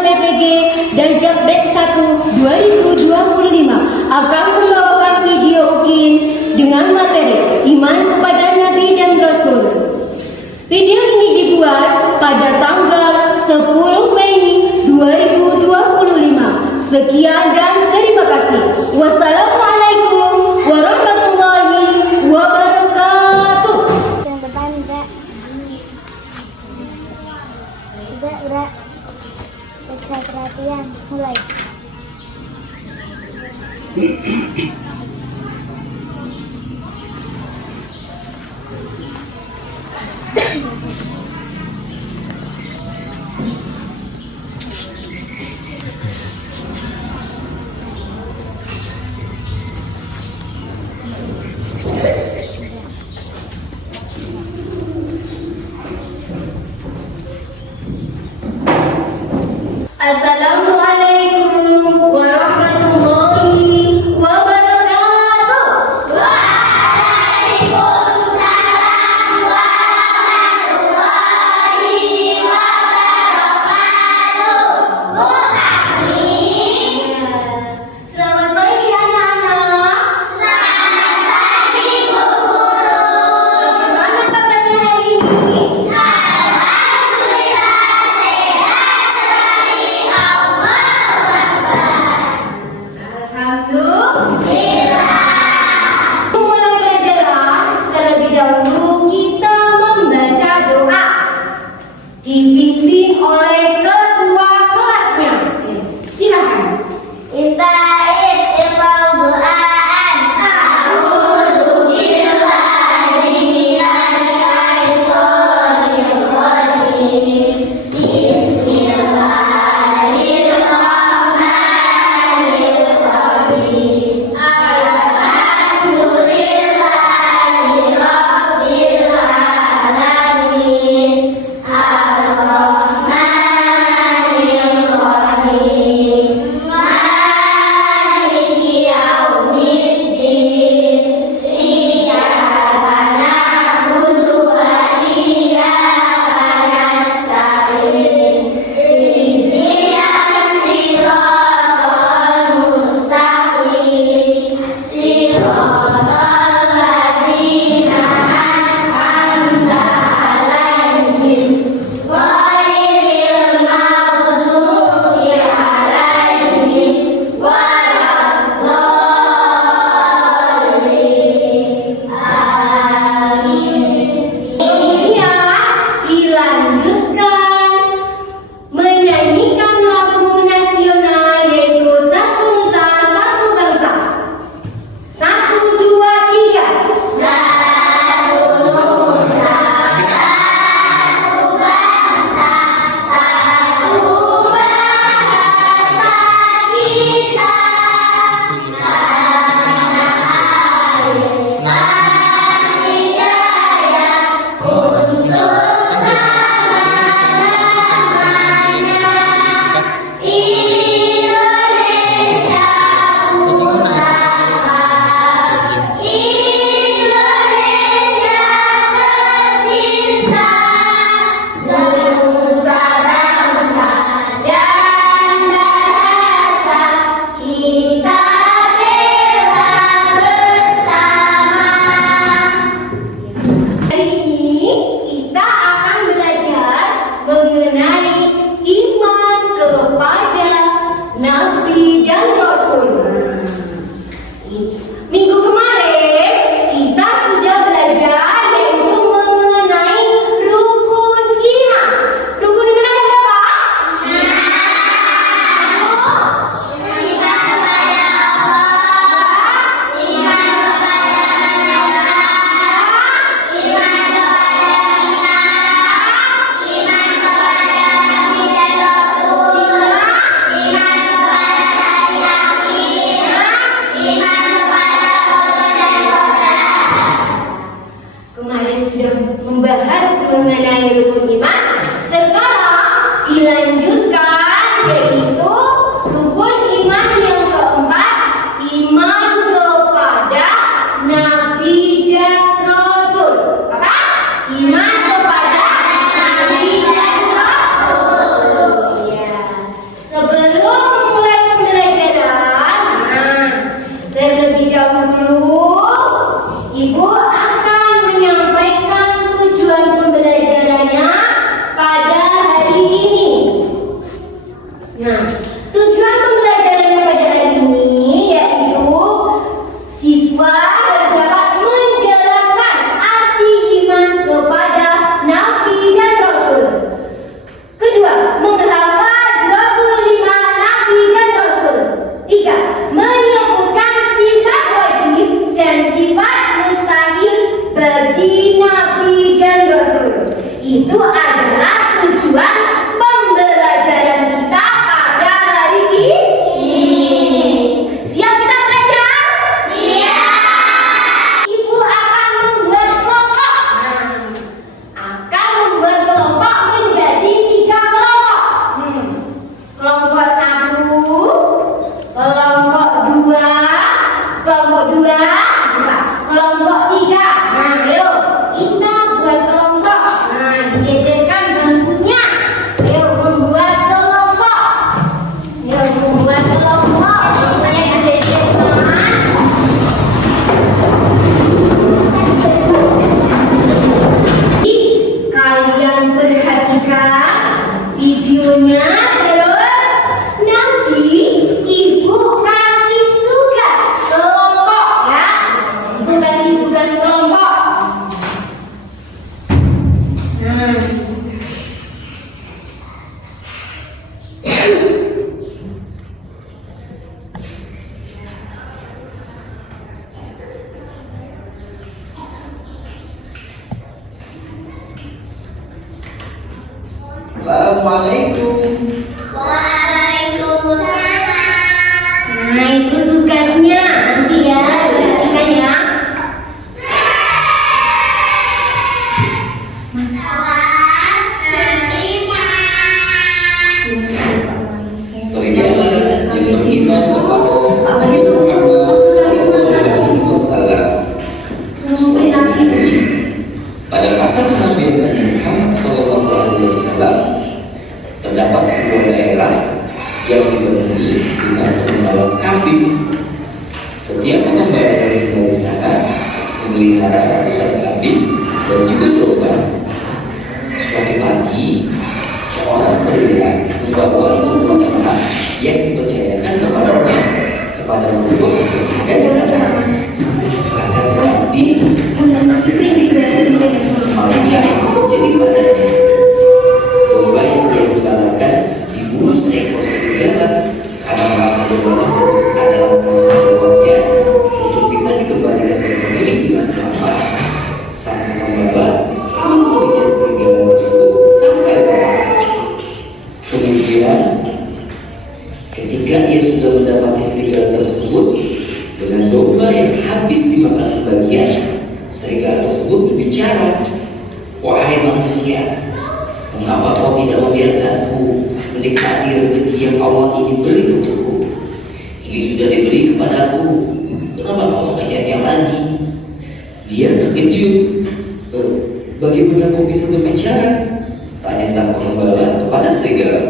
PPG dan Jakdek 1 2025 akan membawakan video UKIN dengan materi iman kepada Nabi dan Rasul. Video ini dibuat pada tanggal 10 Mei 2025. Sekian dan terima kasih. Wassalamualaikum warahmatullahi wabarakatuh. Yang depan enggak. Udah. Ekstra perhatian, mulai. Assalamualaikum warahmatullahi wabarakatuh. Waalaikumsalam warahmatullahi wabarakatuh. Bu Ami. Selamat pagi anak-anak. Selamat pagi Bu Guru. Bagaimana kabarnya hari ini? Alhamdulillah sehat sekali. Allahu Akbar. Alhamdulillah. Mulai pelajaran, terlebih dahulu kita membaca doa dibimbing oleh ketua kelasnya. Silakan. Ista'id iqbal du'aan. A'udzu billahi minasy syaithanir rajim. Bismillahirrahmanirrahim. Alhamdulillahi rabbil alamin. Ar-Rahmanir-Rahim. Maliki yaumiddin. Iyyaka na'budu wa iyyaka nasta'in. Ihdinas siratal mustaqim. Siratal ladzina an'amta 'alaihim ghairil maghdubi 'alaihim waladdallin. Amin. Kemudian dilanjutkan menyanyikan lagu nasional yaitu Satu Nusa Satu Bangsa. 1, 2, 3. Satu nusa, satu bangsa, satu bahasa kita. Tanah air pasti jaya untuk selama-lamanya. Indonesia pusaka, Indonesia tercinta, nusa bangsa dan bahasa kita bela bersama. Hari ini kita akan belajar mengenai iman kepada Nabi dan Rasul. Minggu kemarin kita sudah belajar yaitu mengenai rukun iman. Rukun iman ada berapa? Kemarin sudah membahas mengenai rukun iman. Sekarang dilanjutkan yaitu rukun iman yang keempat, iman kepada Nabi dan Rasul. Apa? Iman kepada Nabi dan Rasul. Ya. menjadi nabi dan rasul. Itu adalah tujuan pembelajaran kita pada hari ini. Siap kita belajar? Siap. Ibu akan membuat kelompok. Akan membuat kelompok menjadi 3 kelompok. Kelompok 1, kelompok 2, kelompok 2, kelompok 3. Nah, ayo kita buat kelompok. Nah, dijejerkan bangkunya. Ayo membuat kelompok. Ayo membuat kelompok. Bangkunya dijejerkan. Kalian perhatikan videonya, terus nanti ibu kasih tugas kelompok ya. Ibu kasih tugas kelompok. Nah. Assalamualaikum. Waalaikumsalam. Nah, itu tugasnya nanti ya, perhatikan ya. Serigala yang beriman kepada Nabi Muhammad SAW. Pada masa kenabian Nabi Muhammad SAW terdapat sebuah daerah yang dipenuhi dengan pengembala kambing. Setiap pengembala yang tinggal di sana memelihara ratusan kambing dan juga domba. Suatu pagi, seorang pria membawa sebuah ternak yang dipercayakan kepadanya kepada penduduk yang ada di sana. Akan tetapi, malah jadi padanya. Domba yang dia gembalakan dibunuh seekor serigala karena merasa domba tersebut adalah tanggung jawabnya untuk bisa dikembalikan ke pemilik dengan selamat. Sang pengembala pun mengejar serigala tersebut sampai rumah. Kemudian, ketika ia sudah mendapati serigala tersebut dengan domba yang habis dimakan sebagian, serigala tersebut berbicara, "Wahai manusia, mengapa kau tidak membiarkanku menikmati rezeki yang Allah ingin beri untukku? Ini sudah diberi kepadaku, kenapa kau mengejarnya lagi?" Dia terkejut. Bagaimana kau bisa berbicara? Tanya sang pengembala kepada serigala.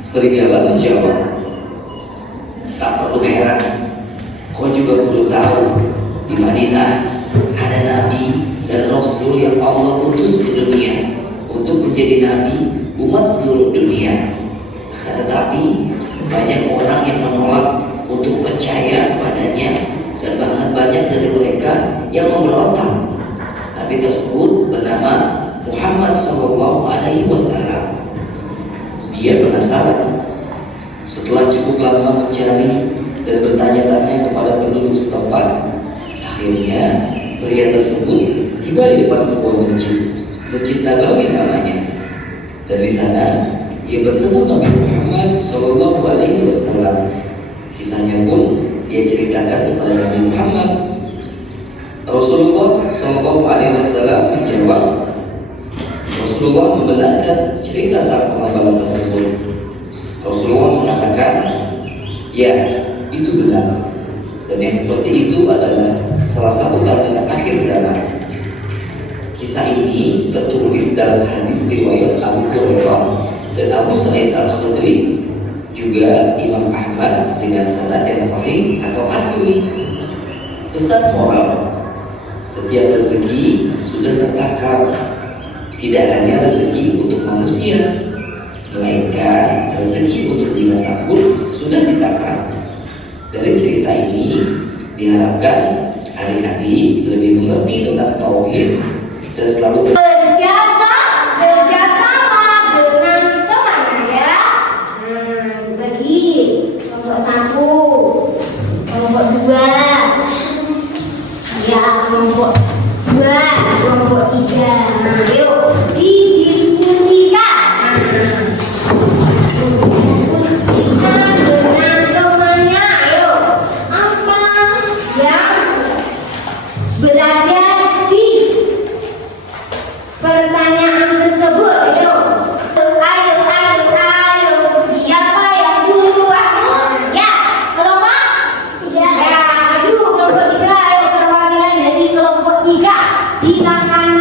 Serigala menjawab, "Tak perlu heran, kau juga perlu tahu di Madinah ada nabi dan rasul yang Allah utus ke dunia untuk menjadi nabi umat seluruh dunia. Akan tetapi banyak orang yang menolak untuk percaya kepadanya dan bahkan banyak dari mereka yang memberontak. Nabi tersebut bernama Muhammad SAW. Dia penasaran. Setelah cukup lama mencari dan bertanya-tanya kepada penduduk setempat, akhirnya pria tersebut tiba di depan sebuah masjid Nabawi namanya. Dan di sana ia bertemu Nabi Muhammad SAW. Kisahnya pun dia ceritakan kepada Nabi Muhammad. Rasulullah SAW menjawab. Rasulullah membenarkan cerita sang pengembala tersebut. Rasulullah mengatakan, "Ya, itu benar. Dan yang seperti itu adalah salah satu tanda akhir zaman." Kisah ini tertulis dalam hadis riwayat Abu Hurairah dan Abu Sa'id Al-Khudri, juga Imam Ahmad dengan sanad yang sahih atau asli. Pesan moral: setiap rezeki sudah tertakar. Tidak hanya rezeki untuk manusia, melainkan rezeki untuk binatang pun sudah ditakar. Dari cerita ini diharapkan adik-adik lebih mengerti tentang tauhid dan selalu Kerjasama dengan teman ya. Bagi kelompok 1, kelompok 2, ya kelompok 2 kelompok 3. Ayo didiskusikan. Diskusikan dengan temannya. Ayo, apa yang berada di pertanyaan tersebut? Ayo, siapa yang duluan? Ya, kelompok 3. Ya, maju kelompok 3. Ayo, perwakilan dari kelompok 3. Silakan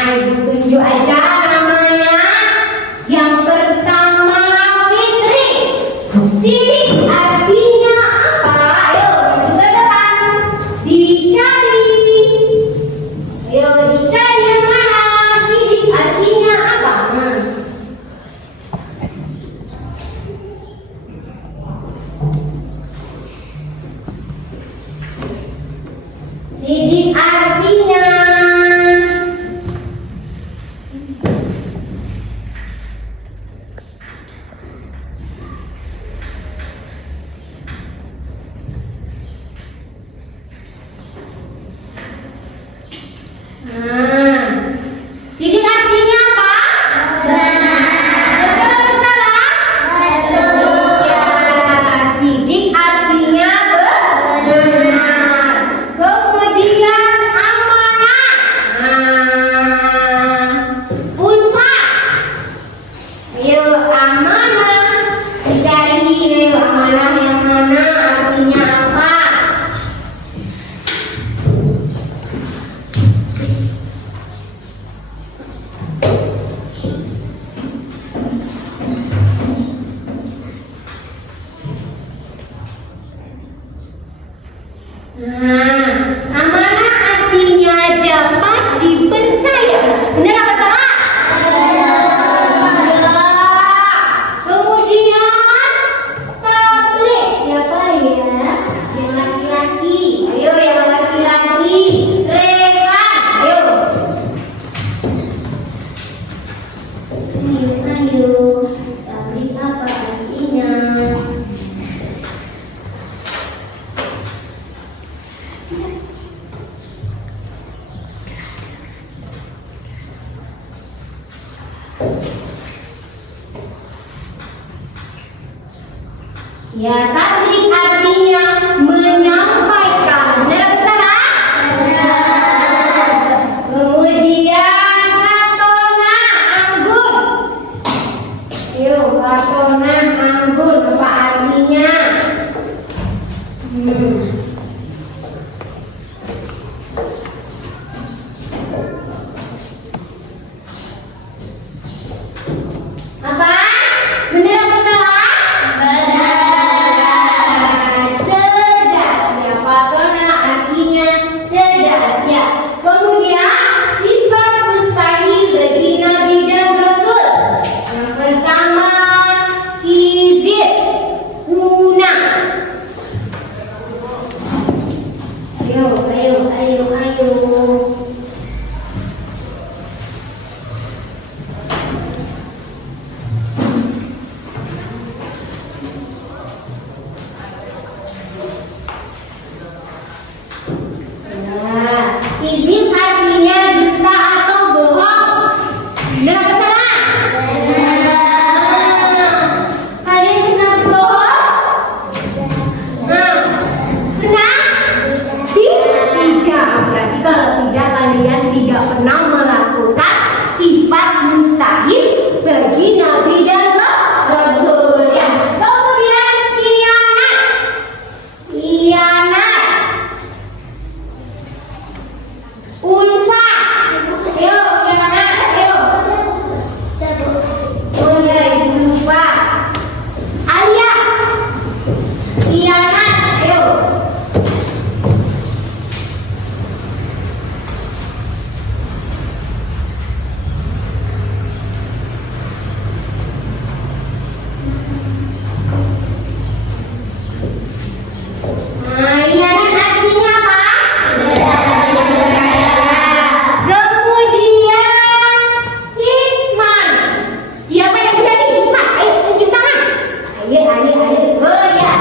Nah, ibu tunjuk aja namanya. Yang pertama Fitri. Sidik artinya apa? Ayo ke depan. Dicari. Ayo dicari yang mana? Sidik artinya apa? Sidik artinya sidik artinya apa? Betul atau salah? Ya, sidik artinya benar. Kemudian amanah. Unfa. Ayo amanah. Dicari ayo amanah yang mana artinya apa? Amanah artinya dapat dipercaya. Benar apa salah? Benar. Kemudian tablik siapa ya? Yang laki-laki. Ayo yang laki-laki. Rehan. Ayo. Ayo. Tablik apa artinya? Ya, tablik artinya menyampaikan. Benar apa salah? Benar. Kemudian Fatona Anggun. Yuk, Fatona Anggun apa artinya? Apa? Benar apa salah? Benar. Cerdas ya, Fatona artinya cerdas ya. Kemudian sifat mustahil bagi Nabi dan Rasul. Yang pertama kizib, punah. Ayo. Izin artinya dusta atau bohong. Benar apa salah? Benar. Kalian pernah bohong? Benar? Tidak. Berarti kalau tidak, kalian tidak pernah melakukan sifat mustahil bagi Nabi dan Rasul. Ya. Kemudian khianat. Unfa. Ayo, khianat. Ayo. Oh ya, ibu lupa. Alia. Khianat. Ayo. Khianat artinya apa? Kemudian hikman. Siapa yang berani hikman? Ayo tunjuk tangan. Ayo. Oh ya.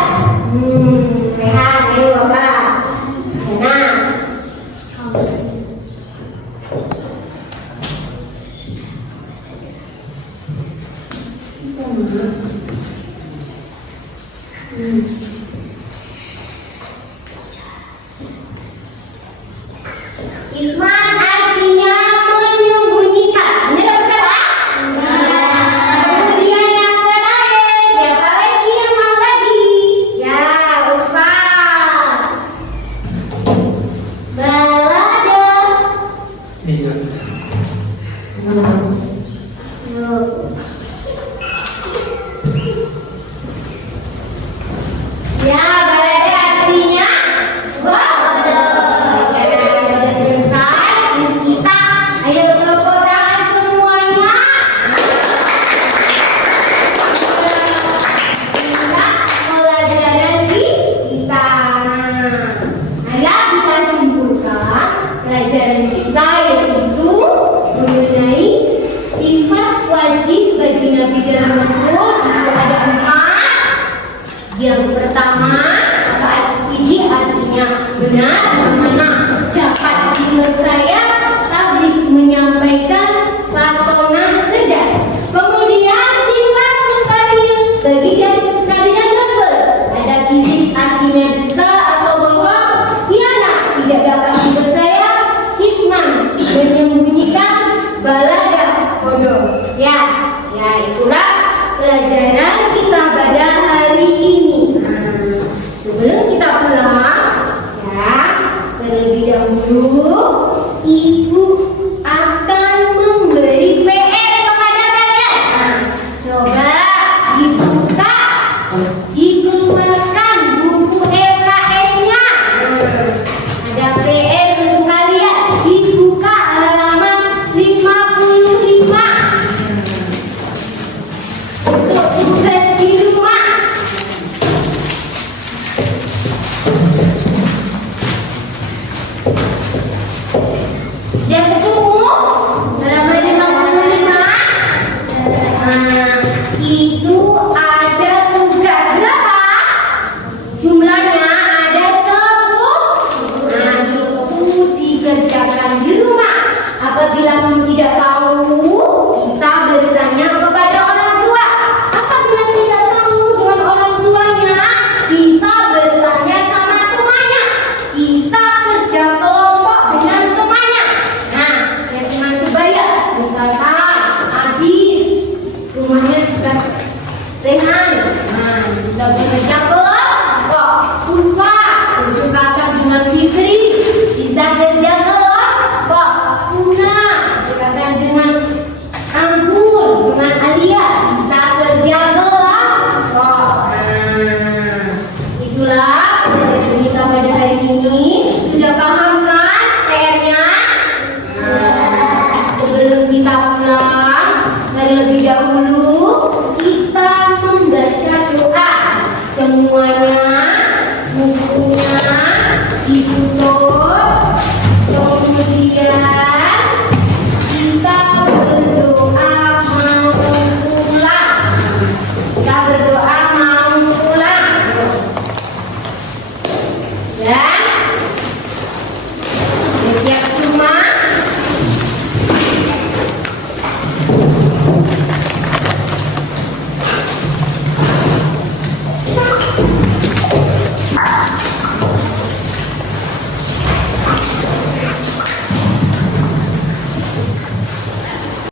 Rehan, ayo apa? Nah. Hikman artinya menyembunyikan. Benar apa salah? Benar. Kemudian yang terakhir, siapa lagi yang mau lagi? Ya, Ufa. Balada. bagaimana dapat dipercaya tablik menyampaikan fatona cerdas. Kemudian sifat mustahil bagi Nabi dan Rasul. Ada kisih artinya dusta atau bohong, ialah tidak dapat dipercaya, hikmah menyembunyikan, balada bodoh. Ya itulah pelajaran kita pada hari ini. Sebelum kita pulang, terlebih dahulu Ibu akan memberi PR kepada kalian. Coba dibuka, dikeluarkan buku LKS-nya. Ada PR untuk kalian. Dibuka halaman 55. Untuk tugas di rumah. Sudah ketemu halaman 55? Itu ada tugas berapa? Jumlahnya ada 10. Itu dikerjakan di rumah. Apabila kamu tidak tahu, bisa bertanya kepada orang tua. Apabila tidak tahu dengan orang tuanya, bisa bertanya sama temannya. Bisa kerja kelompok dengan temannya. Kayak teman sebaya, misalkan Adi, rumahnya dekat Rehan. Bisa bekerja kelompok. Ulfa, untuk kakak dengan Fitri, bisa kerja